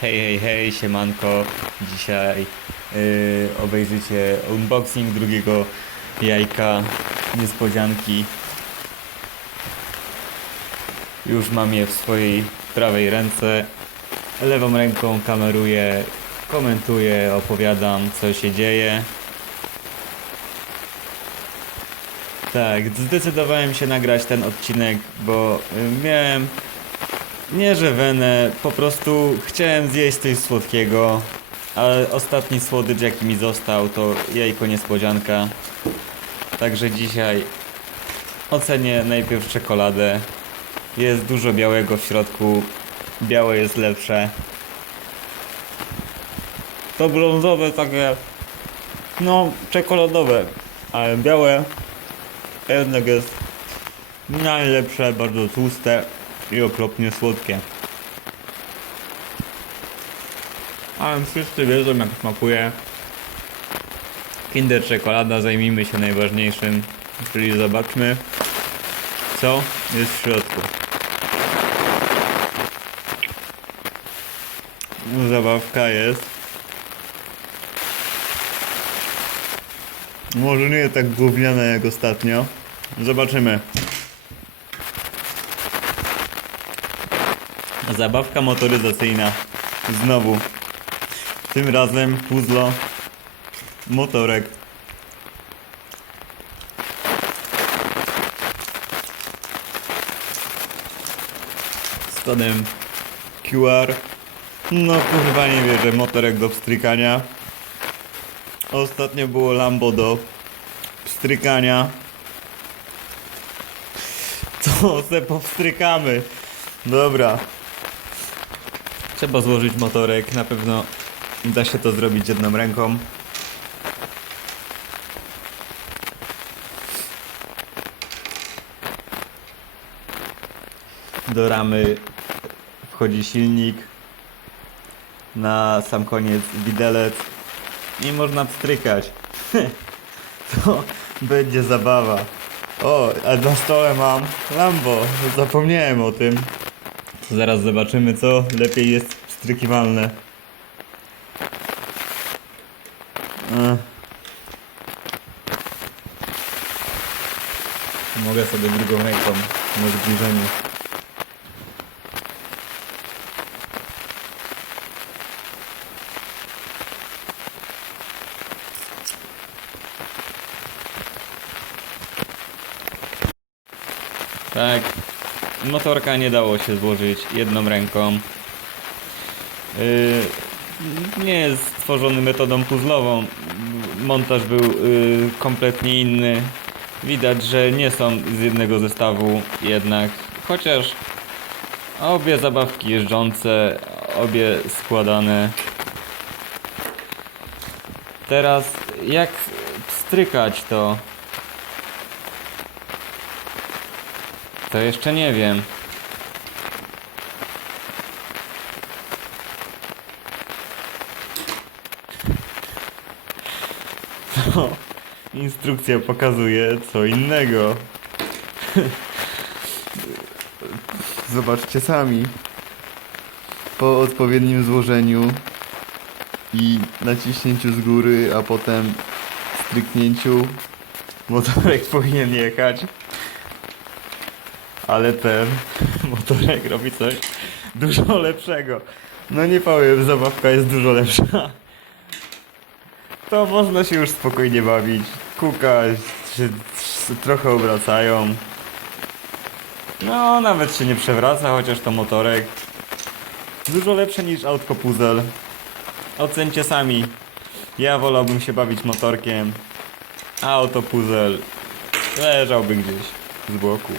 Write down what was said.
Hej, hej, hej, siemanko. Dzisiaj yy, obejrzycie unboxing drugiego jajka niespodzianki. Już mam je w swojej prawej ręce. Lewą ręką kameruję, komentuję, opowiadam co się dzieje. Tak, zdecydowałem się nagrać ten odcinek, bo y, miałem nie, że po prostu chciałem zjeść coś słodkiego, ale ostatni słodycz jaki mi został to jajko niespodzianka. Także dzisiaj ocenię najpierw czekoladę. Jest dużo białego w środku, białe jest lepsze. To brązowe takie, no czekoladowe, ale białe jednak jest najlepsze, bardzo tłuste i okropnie słodkie. Ale wszyscy wiedzą jak smakuje. Kinder czekolada, zajmijmy się najważniejszym, czyli zobaczmy co jest w środku. Zabawka jest. Może nie tak gówniana jak ostatnio. Zobaczymy. Zabawka motoryzacyjna. Znowu. Tym razem puzzlo. Motorek. Z kodem QR. No kurwa nie wierzę, motorek do pstrykania. Ostatnio było Lambo do pstrykania. To se powstrykamy. Dobra. Trzeba złożyć motorek, na pewno da się to zrobić jedną ręką. Do ramy wchodzi silnik. Na sam koniec widelec. I można pstrykać. to będzie zabawa. O, a na stole mam Lambo. Zapomniałem o tym. Zaraz zobaczymy co lepiej jest wstrykiwalne. Ech. Mogę sobie drugą ręką na zbliżeniu. Tak, motorka nie dało się złożyć jedną ręką. Yy, nie jest stworzony metodą puzzlową. Montaż był yy, kompletnie inny. Widać, że nie są z jednego zestawu jednak. Chociaż obie zabawki jeżdżące, obie składane. Teraz jak strykać to? To jeszcze nie wiem. No, instrukcja pokazuje co innego. Zobaczcie sami. Po odpowiednim złożeniu i naciśnięciu z góry, a potem stryknięciu motorek powinien jechać. Ale ten motorek robi coś dużo lepszego. No nie powiem, zabawka jest dużo lepsza. To można się już spokojnie bawić. Się trochę obracają. No, nawet się nie przewraca, chociaż to motorek. Dużo lepsze niż autko puzzle. Ocencie sami. Ja wolałbym się bawić motorkiem. A auto puzzle leżałby gdzieś z boku.